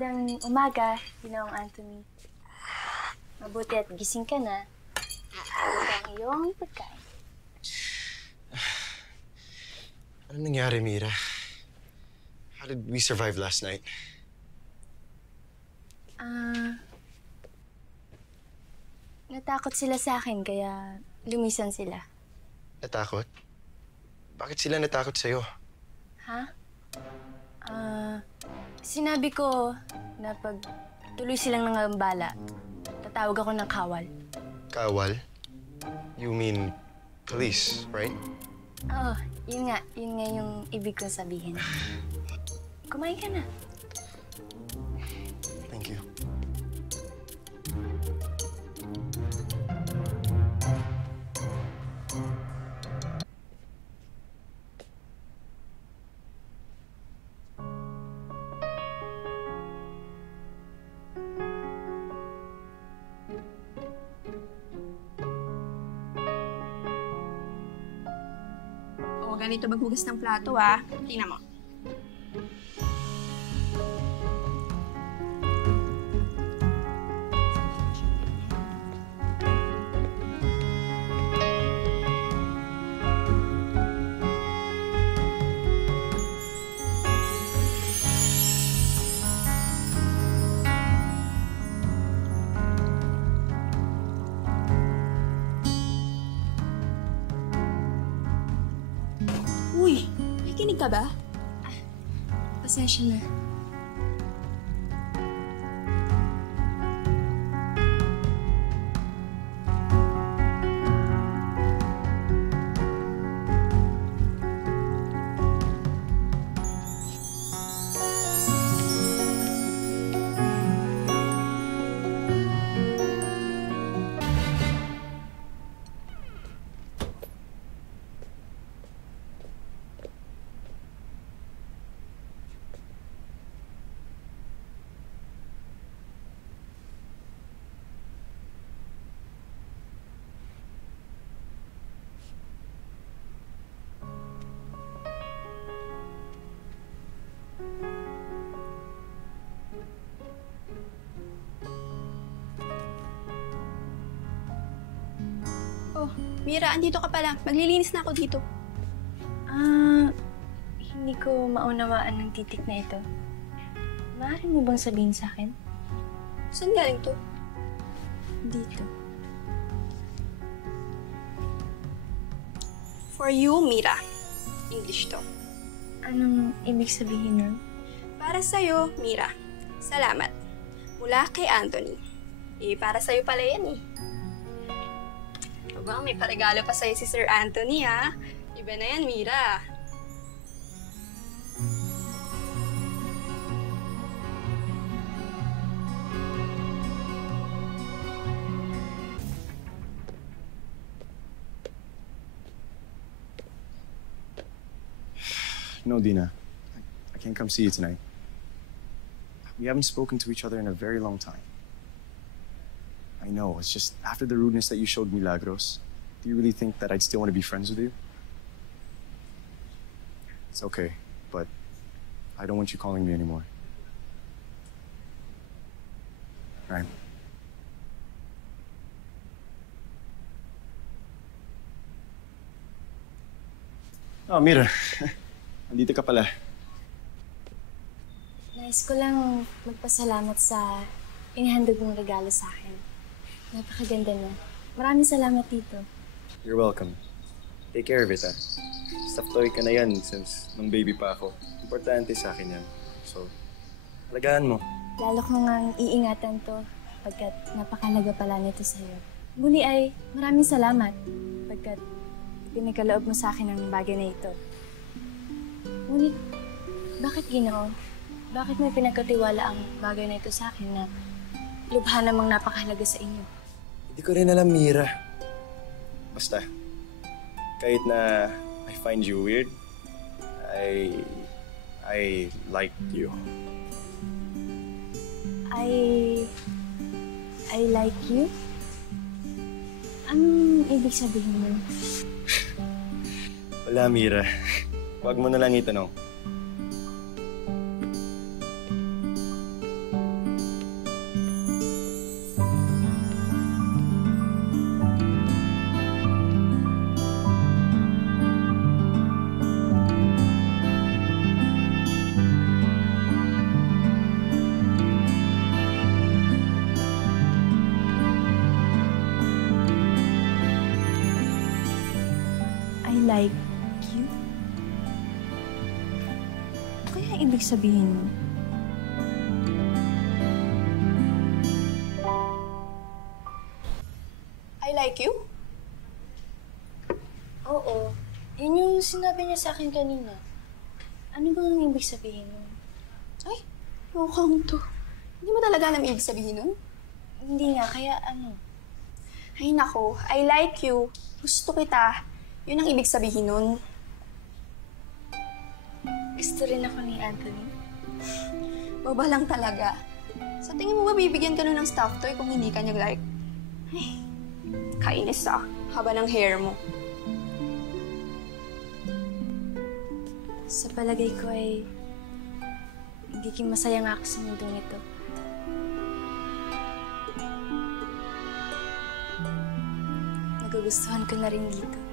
Magandang umaga, Ginoong Anthony. Mabuti at gising ka na. Ito ang iyong pagkain. Ano nangyari, Mira? How did we survive last night? Natakot sila sa akin kaya lumisan sila. Natakot? Bakit sila natakot sa'yo? Ha? Sinabi ko na pag tuloy silang nangambala, tatawag ako ng kawal. Kawal? You mean police, right? Oo, yun nga yung ibig kong sabihin. Kumain ka na. Thank you. Ganito maghugas ng plato, ah. Tingnan mo. Uy, nakikinig ka ba? Pasensya na. Oh, Mira, andito ka pala. Maglilinis na ako dito. Hindi ko maunawaan ng titik na ito. Maaari mo bang sabihin sa akin? Saan galing to? Dito. For you, Mira. English to. Anong ibig sabihin nun? Para sa'yo, Mira. Salamat. Mula kay Anthony. Para sa'yo pala yan, eh. Aba, may paregalo pa sa'yo si Sir Anthony, ha? Iba na yan, Mira. No, Dina. I can't come see you tonight. We haven't spoken to each other in a very long time. I know, it's just after the rudeness that you showed Milagros, do you really think that I'd still want to be friends with you? It's okay, but I don't want you calling me anymore. Right? Oh, Mira. Andito ka pala. Nais ko lang magpasalamat sa inihandog mong regalo sa akin. Napakaganda na. Maraming salamat dito. You're welcome. Take care of it, ah. Stuffed toy ka na yan since nung baby pa ako. Importante sa akin yan. So, alagaan mo. Lalo ko ngang iingatan to pagkat napakalaga pala nito sa'yo. Muli ay maraming salamat pagkat pinagkaloob mo sa akin ang bagay na ito. Ngunit, bakit Ginoo? Bakit may pinagkatiwala ang bagay na ito sa akin na lubha namang napakahalaga sa inyo? Hindi ko rin alam, Mira. Basta, kahit na I find you weird, I like you. I like you? Anong ibig sabihin mo? Wala, Mira. Huwag mo na lang itanong. like you? Ano kaya ibig sabihin mo? I like you? Oo. Yun yung sinabi niya sa akin kanina. Ano ba ang ibig sabihin nun? Ay, mukhang to. Hindi mo talaga alam ibig sabihin nun? Hindi nga, kaya ano? Ay nako, I like you. Gusto kita. Yun ang ibig sabihin nun. Gusto rin ako ni Anthony. Baba lang talaga. Sa tingin mo ba bibigyan ka nun ng stuffed toy kung hindi ka niya like? Ay, kainis ah. Haba ng hair mo. Sa palagay ko ay magiging masaya nga ako sa mundong ito. Nagugustuhan ko na rin dito.